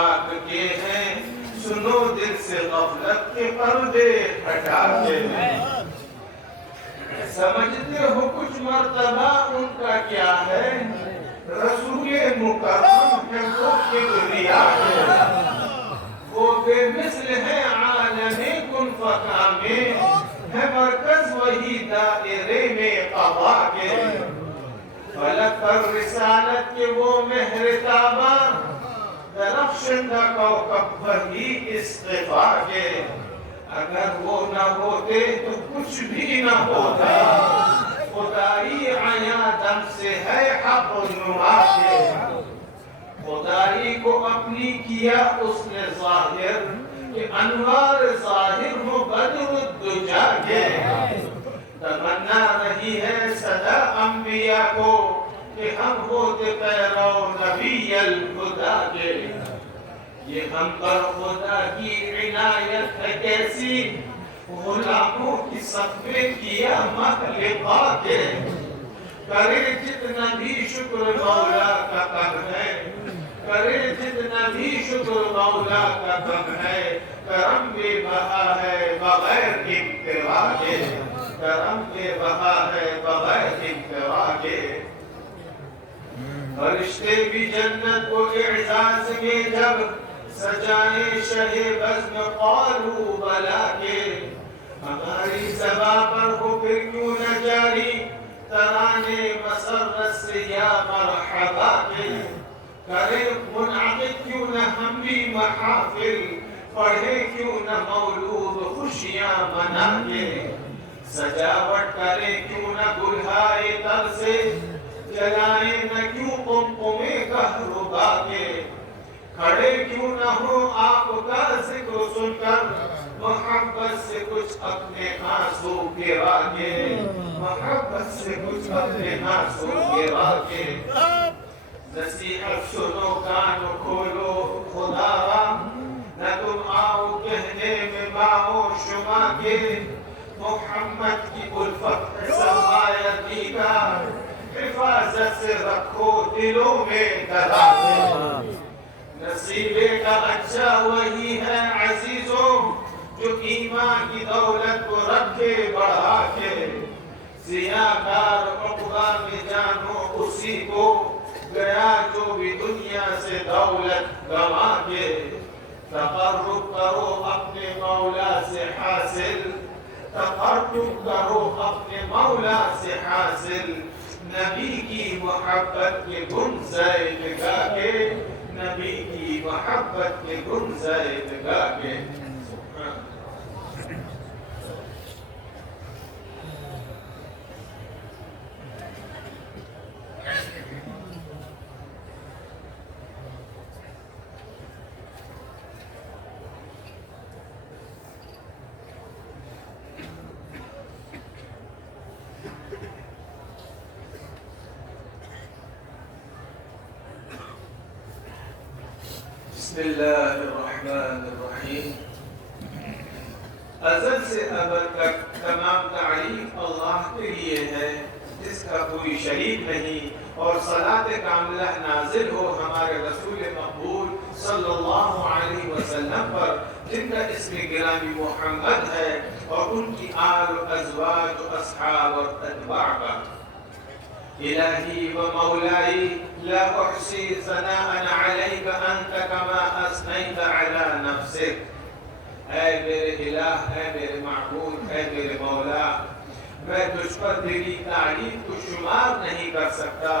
پاک کے ہیں، سنو دل سے غفلت کے پردے ہٹا کے ہیں۔ سمجھتے ہو کچھ مرتبہ ان کا کیا ہے، رسول مکرم ہے وہ کبریا ہے، وہ بے مثل ہے عالم کن فکا میں، ہے مرکز وہی دائرے میں قضا کے۔ فلک پر رسالت کے وہ مہر تابہ، درخشندہ کوکب وہی اصطفا کے۔ اگر وہ نہ ہوتے تو کچھ بھی نہ ہوتا، خدائی عیاں دم سے ہے حق و نما کے۔ خدائی کو اپنی کیا اس نے ظاہر، کہ انوار ظاہر ہو بدر الدجا کے۔ تمنا رہی ہے صدا انبیاء کو، کہ ہم ہوتے پیرو نبی الہدا کے۔ یہ ہم پر خدا کی عنایت ہے کیسی، غلاموں کی صف میں کیا مخلقا کے۔ کرے جتنا بھی شکر مولا کا کم ہے، کرے جتنا بھی شکر مولا کا کم ہے، کرم بے بہا ہے بغیر انتہا کے، کرم بے بہا ہے بغیر انتہا کے۔ فرشتے بھی جنت کو اعزاز میں جب سجائے شہ بزم قالوا بلا کے، ہماری زباں پر ہو پھر کیوں نہ جاری ترانے مسرت سے یا مرحبا کے۔ کرے منعقد کیوں نہ ہم بھی محافل، پڑھے کیوں نہ مولود خوشیاں منا کے۔ سجاوٹ کرے کیوں نہ گلہائے تر سے، جلائے نہ کیوں قمقمے کہربا کے۔ کھڑے کیوں نہ ہو آپ کا ذکر سن کر، محبت سے کچھ اپنے آنسو گرا کے، محبت سے کچھ اپنے آنسو گرا کے۔ نصیحت سنو کان کھولو خدا، نہ تم آؤ کہنے میں ماؤ شما کے۔ محمد کی الفت سرمایتی کا، حفاظت سے رکھو دلوں میں ڈرا کے۔ نصیبے کا اچھا وہی ہے عزیزوں، جو ایمان کی دولت کو رکھے بڑھا کے۔ سیاکار عقبہ میں جانو اسی کو، گیا جو بھی دنیا سے دولت گما کے۔ تقرب کرو اپنے مولا سے حاصل، تقرب کرو اپنے مولا سے حاصل، نبی کی محبت کے گن زید گا کے، نبی کی محبت کے گن زید گا کے۔ بسم اللہ الرحمن الرحیم۔ ازل سے ابد تک تمام تعریف اللہ کے لیے ہے، جس کا کوئی شریک نہیں، اور صلاۃ کاملہ نازل ہو ہمارے رسول مقبول صلی اللہ علیہ وسلم پر، جن کا اسم گرامی محمد ہے، اور ان کی آل و ازواج و اصحاب و اتباع کا۔ الہی و مولائی لا احصی ثناء علیک انت کما اثنیت علی نفسک۔ اے میرے الہ، اے میرے معبود، اے میرے مولا، میں تجھ پر تیری تعریف کو شمار نہیں کر سکتا،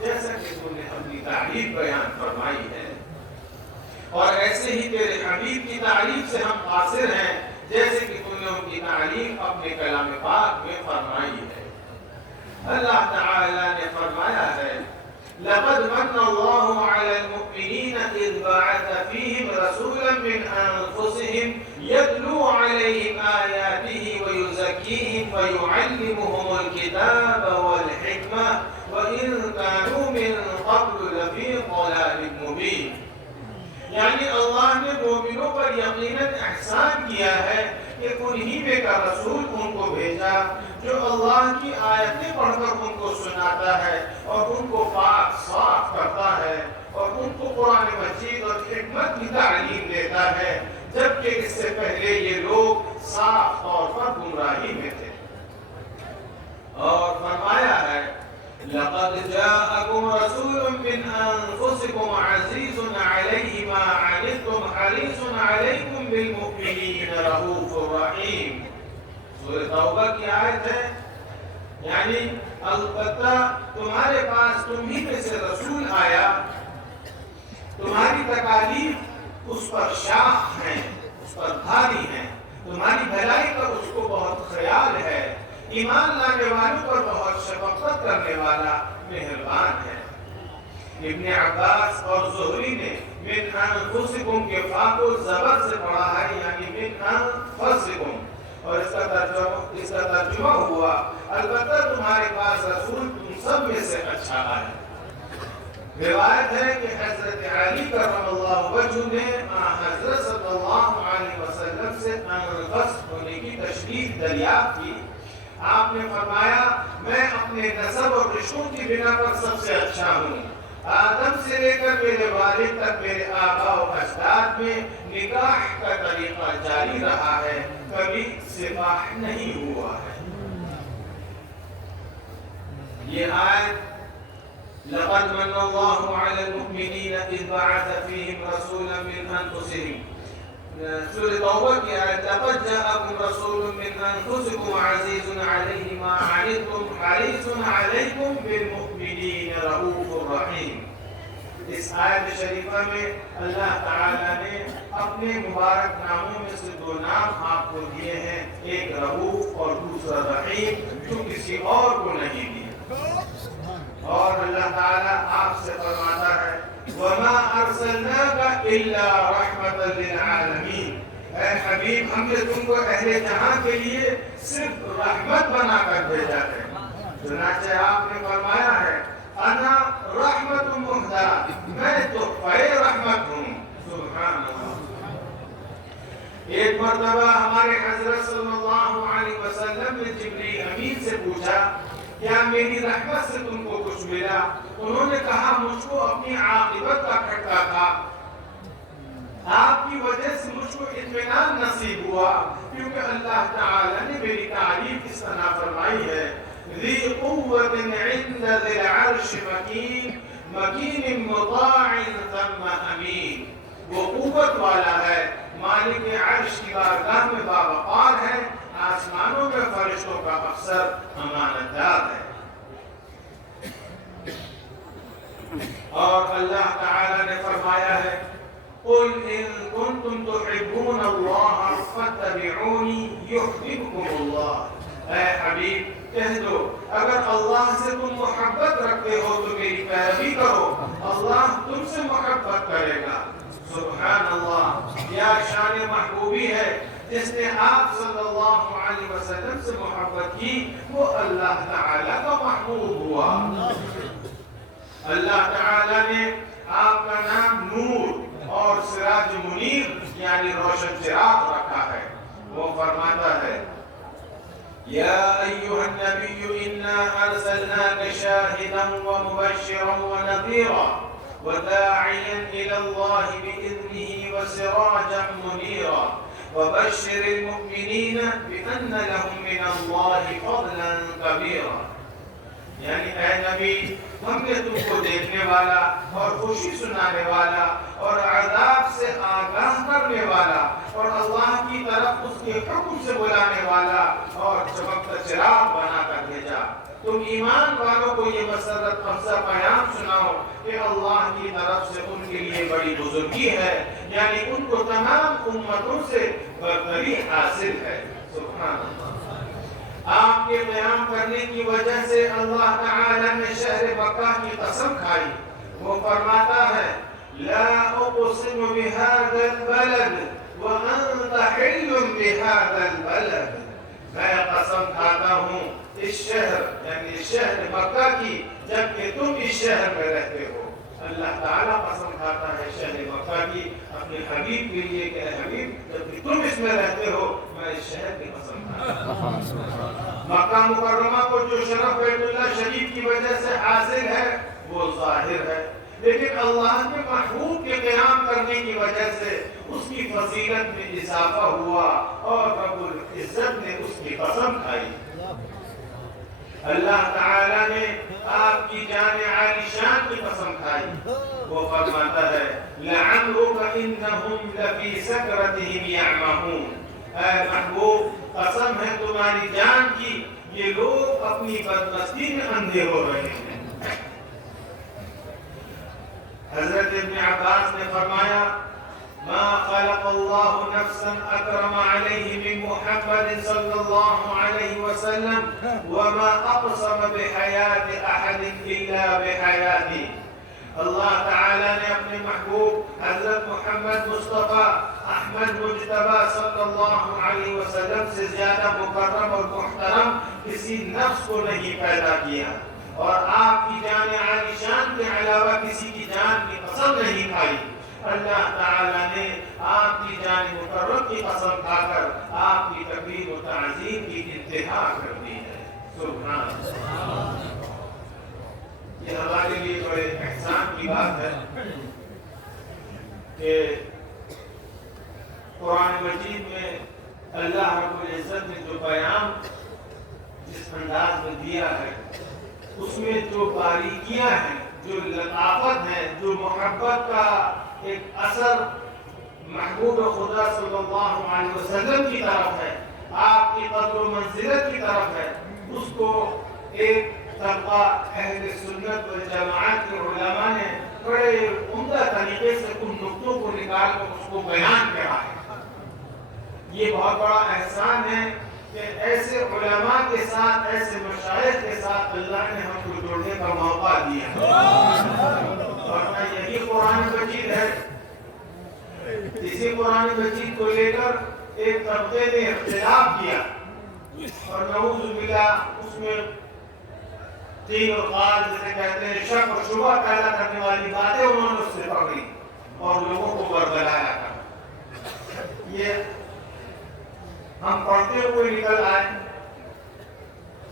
جیسا کہ تو نے اپنی تعریف بیان فرمائی ہے، اور ایسے ہی تیرے حبیب کی تعریف سے ہم قاصر ہیں، جیسے کہ تو نے ان کی تعریف اپنے کلام پاک میں فرمائی ہے۔ اللہ تعالیٰ نے فرمایا ہے، لَقَدْ مَنَّ اللَّهُ عَلَى الْمُؤْمِنِينَ إِذْ بَعَثَ فِيهِمْ رَسُولًا مِّنْ أَنفُسِهِمْ يَتْلُو عَلَيْهِمْ آيَاتِهِ وَيُزَكِّيهِمْ وَيُعَلِّمُهُمُ الْكِتَابَ وَالْحِكْمَةَ وَإِن كَانُوا مِن قَبْلُ لَفِي ضَلَالٍ مُّبِينٍ۔ یعنی اللہ نے مومنوں پر یقیناً احسان کیا ہے کہ انہی میں کا رسول ان کو بھیجا، جو اللہ کی آیتیں پڑھ کر ان کو سناتا ہے، اور ان کو پاک صاف کرتا ہے، اور ان کو قرآن مجید اور حکمت کی أنفسكم عزيز عليه ما عنتم حريص عليكم بالمؤمنين رؤوف رحيم. سورہ توبہ کی آیت ہے، یعنی البتہ تمہارے پاس تمہیں میں سے رسول آیا، تمہاری تکالیف اس پر شاق ہیں، اس پر بھاری ہیں، تمہاری بھلائی پر اس کو بہت خیال ہے، ایمان لانے والوں پر بہت شفقت کرنے والا مہربان ہے۔ ابن عباس اور زہری نے من انفسکم کے فا کو زبر سے پڑھا ہے، یعنی من انفسکم، اور اس کا ترجمہ ہوا البتہ تمہارے پاس رسول تم سب میں سے اچھا آیا۔ روایت ہے کہ حضرت علی کرم اللہ وجہ نے حضرت صلی اللہ علیہ وسلم سے انفس ہونے کی تشریح دریافت کی۔ آپ نے فرمایا میں اپنے نسب اور رشتوں کی بنا پر سب سے اچھا ہوں، آدم سے لے کر میرے والد تک میرے آباء و اجداد میں نکاح کا طریقہ جاری رہا ہے، کبھی سفاح نہیں ہوا ہے۔ یہ آیت لقد من اللہ علی المؤمنین اذ بعث فیہم رسولا من انفسہم، سورہ توبہ کی آیت لقد جاءکم رسول من انفسکم عزیز علیہ ما عنتم حریص علیکم بالمؤمنین رؤوف رحیم۔ اس آیت شریفہ میں اللہ تعالیٰ نے اپنے مبارک ناموں میں سے دو نام آپ کو دیے ہیں، ایک رؤوف اور دوسرا رحیم، جو کسی اور کو نہیں دیے۔ اور اللہ تعالیٰ آپ سے فرماتا ہے وَمَا أَرْسَلْنَاكَ إِلَّا رَحْمَةً لِلْعَالَمِينَ، اے حبیب ہم نے تم کو اہل جہاں کے لیے صرف رحمت بنا کر بھیجا ہے۔ چنانچہ آپ نے فرمایا ہے انا رحمت مہدہ، میں تو رحمت ہوں۔ سبحان اللہ۔ ایک مرتبہ ہمارے حضرت صلی اللہ علیہ وسلم نے جبریل امین سے پوچھا کیا میری رحمت سے تم کو کچھ ملا؟ انہوں نے کہا مجھ کو اپنی عاقبت کا کھٹکا تھا، آپ کی وجہ سے مجھ کو اطمینان نصیب ہوا، کیونکہ اللہ تعالی نے میری تعریف اس طرح فرمائی ہے ذی قوت عند ذی العرش مکین مکین مطاع ثم امین، وہ قوت والا ہے، مالک عرش کی بارگاہ میں باوقار ہے، آسمانوں میں فرشتوں کا افسر امانت دار ہے۔ اور اللہ تعالی نے فرمایا ہے قل ان کنتم تحبون اللہ فاتبعونی یحببکم اللہ، اے حبیب کہہ دو اگر اللہ سے تم محبت رکھتے ہو تو میری پیروی کرو، اللہ تم سے محبت کرے گا۔ سبحان اللہ، کیا شان محبوبی ہے، جس نے آپ صلی اللہ علیہ وسلم سے محبت کی وہ اللہ تعالیٰ کا محبوب ہوا۔ اللہ تعالیٰ نے آپ کا نام نور اور سراج منیر یعنی روشن چراغ رکھا ہے۔ وہ فرماتا ہے یا ایھا النبی انا ارسلناک شاہدا ومبشرا ونذیرا وداعیا الی اللہ باذنہ وسراجا منیرا وبشر المؤمنین بان لهم من اللہ فضلا کبیرا، یعنی اے نبی ہم نے تم کو دیکھنے والا اور خوشی سنانے والا اور عذاب سے آگاہ کرنے والا اور اللہ کی طرف اس کے حکم سے بلانے والا اور چمکتا چراغ بنا کر بھیجا۔ تم ایمان والوں کو یہ مسرت افزا پیام سناؤ کہ اللہ کی طرف سے ان کے لیے بڑی بزرگی ہے، یعنی ان کو تمام امتوں سے برتری حاصل ہے۔ سبحان اللہ۔ آپ کے قیام کرنے کی وجہ سے اللہ تعالی نے شہر مکہ کی قسم کھائی۔ وہ فرماتا ہے لا اقسم بهذا البلد وانت حل بهذا البلد، میں قسم کھاتا ہوں اس شہر یعنی شہر مکہ کی جبکہ تم اس شہر میں رہتے ہو۔ اللہ تعالیٰ قسم کھاتا ہے شہر مکہ کی اپنے حبیب کے لیے کہ اے حبیب جبکہ تم اس میں رہتے ہو میں اس شہر کی قسم کھاتا ہوں۔ مکہ مکرمہ کو جو شرف بیت اللہ شریف کی وجہ سے حاصل ہے وہ ظاہر ہے، لیکن اللہ کے محبوب کے قیام کرنے کی وجہ سے اس کی فضیلت میں اضافہ ہوا اور رب العزت نے اس کی قسم کھائی۔ اللہ تعالیٰ نے آپ کی جان عالی شان کی قسم کھائی، وہ فرماتا ہے لَعَمْرُكَ إِنَّهُمْ لَفِي سَكْرَتِهِمْ يَعْمَهُونَ، اے محبوب قسم ہے تمہاری جان کی، یہ لوگ اپنی بدمستی میں اندھے ہو رہے ہیں۔ حضرت ابن عباس نے فرمایا ما خلق الله نفسا اکرم علیہ من محمد صلی اللہ علیہ وسلم وما اقسم بحیات احد الا بحیاتی۔ اللہ تعالیٰ نے اپنے محبوب حضرت محمد مصطفیٰ احمد مجتبی صلی اللہ علیہ وسلم سے زیادہ مکرم اور محترم کسی نفس کو نہیں پیدا کیا، اور آپ کی جان عالی شان کے علاوہ کسی کی جان کی قسم نہیں کھائی۔ اللہ تعالیٰ نے آپ کی جان مکرم کی قسم کھا کر آپ کی تکریم و تعظیم کی انتہا کر دی ہے۔ سبحان اللہ۔ یہ ہمارے لیے بڑے احسان کی بات ہے کہ قرآن مجید میں اللہ رب العزت نے جو بیان جس انداز میں دیا ہے، اس میں جو باریکیاں ہیں، جو لطافت ہے، جو محبت کا ایک اثر محبوب خدا صلی اللہ علیہ وسلم کی طرف ہے، آپ کی قدر و منزلت کی طرف ہے، اس کو ایک طبقہ اہل سنت والجماعت کے علماء نے بڑے عمدہ طریقے سے ان نقطوں کو نکال کر اس کو بیان کیا ہے۔ یہ بہت بڑا احسان ہے کہ ایسے علماء کے ساتھ، ایسے مشائخ کے ساتھ اللہ نے ہم کو جوڑنے کا موقع دیا، اور یہی قرآن مجید ہے۔ اسی قرآن مجید کو لے کر ایک طبقے نے اختلاف کیا، اور نعوذ باللہ اس میں تین اور قال جسے کہتے ہیں شک اور شبہ پیدا کرنے والی باتیں انہوں نے اس سے پکڑی اور لوگوں کو برگلایا تھا۔ یہ ہم پڑھتے ہوئے نکل آئے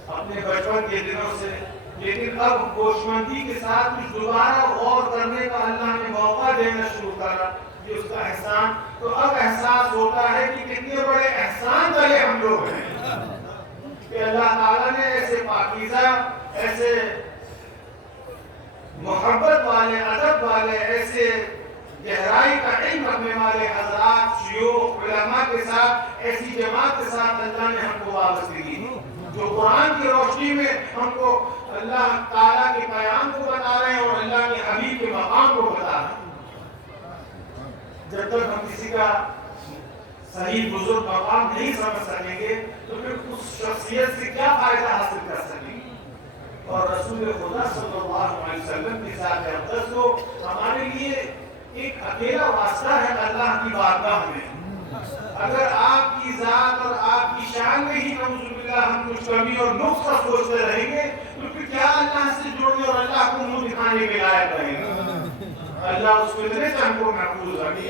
اپنے بچپن کے دنوں سے، لیکن اب ہوشمندی کے ساتھ کچھ دوبارہ غور کرنے کا اللہ نے موقع دینا شروع کرا، یہ اس کا احسان۔ تو اب احساس ہوتا ہے کہ کتنے بڑے احسان والے ہم لوگ ہیں کہ اللہ تعالیٰ نے ایسے پاکیزہ، ایسے محبت والے، ادب والے، ایسے گہرائی کا علم رکھنے والے حضرات، شیوخ، علماء کے ساتھ، ایسی جماعت کے ساتھ اللہ نے ہم کو وابستگی دی، جو قرآن کی روشنی میں ہم کو اللہ تعالیٰ کے پیام کو بتا رہے ہیں اور اللہ کے حبیب کے مقام کو بتا رہے ہیں۔ جب تک ہم کسی کا صحیح بزرگ مقام نہیں سمجھ سکیں گے تو پھر اس شخصیت سے کیا فائدہ حاصل کر سکیں گے؟ اور رسول خدا صلی اللہ علیہ وسلم کے ساتھ اقدس کو ہمارے لیے ایک اکیلا واسطہ ہے اللہ کی بارگاہ میں۔ اگر آپ کی ذات اور آپ کی شان میں ہی نعوذ باللہ ہم کچھ کمی اور نقص کا سوچتے رہیں گے تو پھر کیا اللہ سے جڑنے اور اللہ کو منہ دکھانے میں لائق رہیں گے؟ اللہ اس فتنے سے ہم کو محفوظ رکھے۔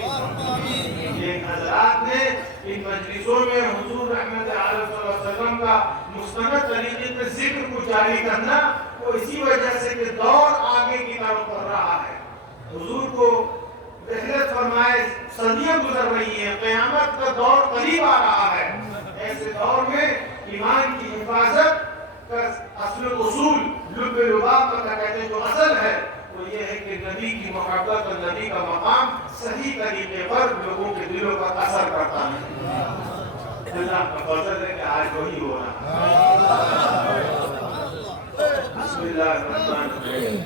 یہ حضرات نے ان مجلسوں میں حضور رحمت علیہ صلی اللہ علیہ وسلم کا مستند طریقے پر ذکر کو جاری کرنا وہ اسی وجہ سے کہ دور آگے کی طرف بڑھ رہا ہے۔ حضور کو رحلت فرمائے صدیاں گزر رہی ہیں، قیامت کا دور قریب آ رہا ہے۔ ایسے دور میں ایمان کی حفاظت کا اصل اصول، لب لباب کا کہتے ہیں جو اصل ہے وہ یہ ہے کہ نبی کی محبت اور نبی کا مقام صحیح طریقے پر لوگوں کے دلوں پر اثر کرتا ہے۔ اللہ کا فضل ہے کہ آج وہی ہو رہا ہے۔ بسم اللہ الرحمن الرحیم۔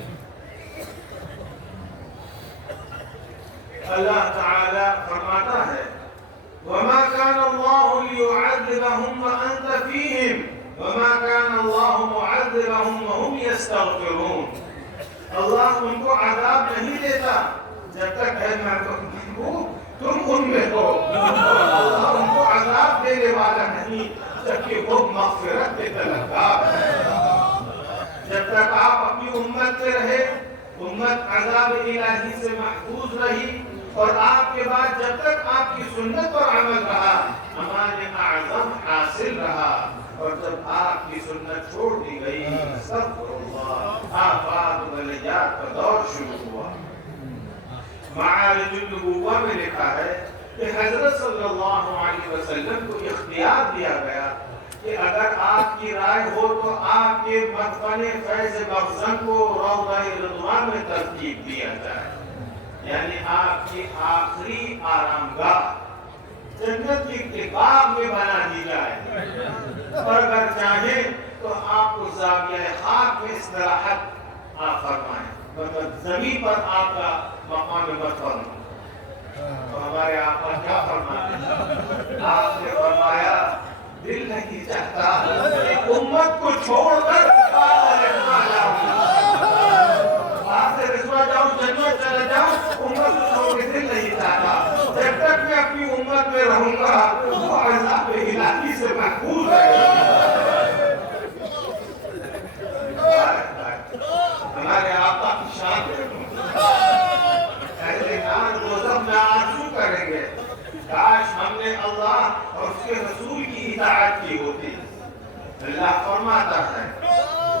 اللہ تعالی فرماتا ہے وَمَا كَانَ اللَّهُ لِيُعَذِّبَهُمْ وَأَنْتَ فِيهِمْ وَمَا كَانَ اللَّهُ مُعَذِّبَهُمْ وَهُمْ يَسْتَغْفِرُونَ۔ اللہ ان کو عذاب نہیں دیتا جب تک ہے محبوب تم ان میں ہو، اللہ ان کو عذاب دینے والا نہیں جبکہ وہ مغفرت کے طلبگار ہے۔ جب تک آپ اپنی امت سے رہے، امت عذاب الہی سے محفوظ رہی، اور آپ کے بعد جب تک آپ کی سنت پر عمل رہا امان اعظم حاصل رہا، اور جب آپ کی سنت چھوڑ دی گئی استغفر اللہ، آفات و بلیات کا دور شروع ہوا۔ معارج النبوہ میں لکھا ہے کہ حضرت صلی اللہ علیہ وسلم کو اختیار دیا گیا کہ اگر آپ کی رائے ہو تو آپ کے مدفن فیض مخزن کو روضہ رضوان میں ترتیب دیا جائے، یعنی آپ کی آخری آرام گاہ جنت کی باغ میں بنا دی جائے، اور اگر چاہیں تو آپ کو زاویہ خاک میں استراحت آپ فرمائیں، مطلب زمین پر آپ کا مقام مدفن ہو۔ تو ہمارے آقا کیا فرماتے ہیں؟ آپ نے فرمایا دل نہیں چاہتا کہ امت کو چھوڑ کر جنت چلا جاؤں، امت کو چھوڑ کے دل نہیں چاہتا۔ جب تک میں اپنی امت میں رہوں گا وہ عذاب الہی سے محفوظ رہے گا۔ ہمارے آقا کی شان اہل نار دوزخ میں آرزو کریں گے کاش ہم نے اللہ اور اس کے رسول کی اطاعت کی ہوتی۔ اللہ فرماتا ہے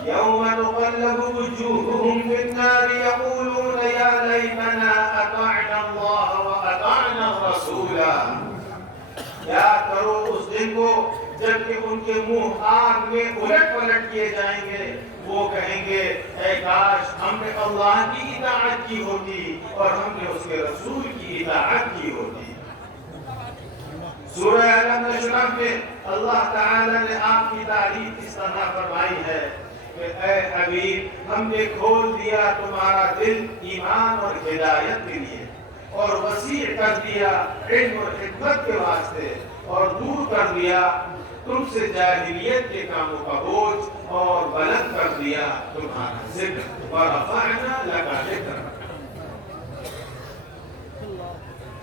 یوم نقلب وجوہہم فی النار یقولون یا لیتنا اطعنا اللہ واطعنا الرسول۔ یاد کرو اس دن کو جب کہ ان کے منہ آگ میں الٹ پلٹ کیے جائیں گے، وہ کہیں گے اے کاش ہم نے اللہ کی اطاعت کی ہوتی اور ہم نے اس کے رسول کی اطاعت کی ہوتی۔ سورہ علم نشرح میں اللہ تعالی نے آپ کی تعریف اس طرح فرمائی ہے کہ اے حبیب ہم نے کھول دیا تمہارا دل ایمان اور ہدایت کے لیے، اور وسیع کر دیا علم اور حکمت کے واسطے، اور دور کر دیا تم سے جاہلیت کے کاموں کا بوجھ، اور بلند کر دیا تمہارا ذکر، ورفعنا لک ذکرک۔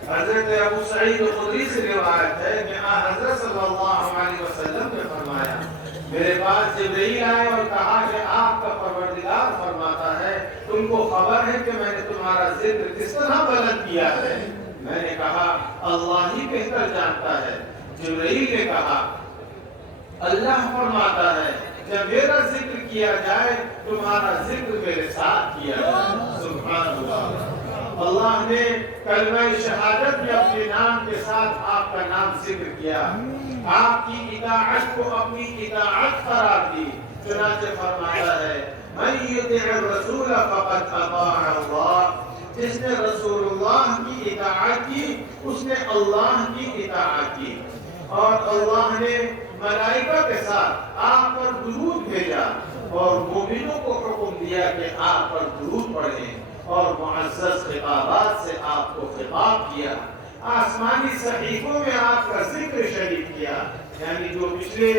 حضرت ابو سعید خدری سے روایت ہے کہ حضرت صلی اللہ علیہ وسلم نے فرمایا میرے پاس جبرائیل آئے اور کہا کہ آپ کا پروردگار فرماتا ہے تم کو خبر ہے کہ میں نے تمہارا ذکر کس طرح بلند کیا ہے؟ میں نے کہا اللہ ہی بہتر جانتا ہے۔ جبرائیل نے کہا اللہ فرماتا ہے جب میرا ذکر کیا جائے تمہارا ذکر میرے ساتھ کیا جائے۔ سبحان اللہ۔ اللہ نے کلمہ شہادت میں اپنے نام کے ساتھ آپ کا نام ذکر کیا، آپ کی اطاعت کو اپنی اطاعت قرار دی، چنانچہ فرمایا ہے من یطع الرسول فقد اطاع اللہ، جس نے رسول اللہ کی اطاعت کی اس نے اللہ کی اطاعت کی۔ اور اللہ نے ملائکہ کے ساتھ آپ پر درود بھیجا اور مومنوں کو حکم دیا کہ آپ پر درود پڑھیں، اور معزز خطابات سے آپ کو خطاب کیا، آسمانی صحیفوں میں آپ کا ذکر شریف کیا، یعنی جو پچھلے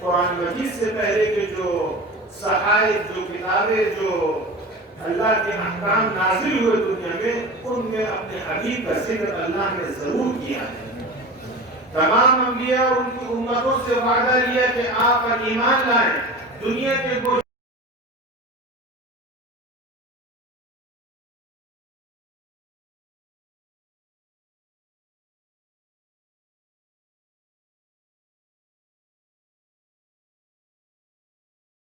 قرآن مجید سے پہلے کے جو صحائف، جو کتابیں، جو اللہ کے احکام نازل ہوئے دنیا میں، ان میں اپنے حبیب کا ذکر اللہ نے ضرور کیا ہے۔ تمام انبیاء ان کی امتوں سے وعدہ لیا کہ آپ پر ایمان لائیں، دنیا کے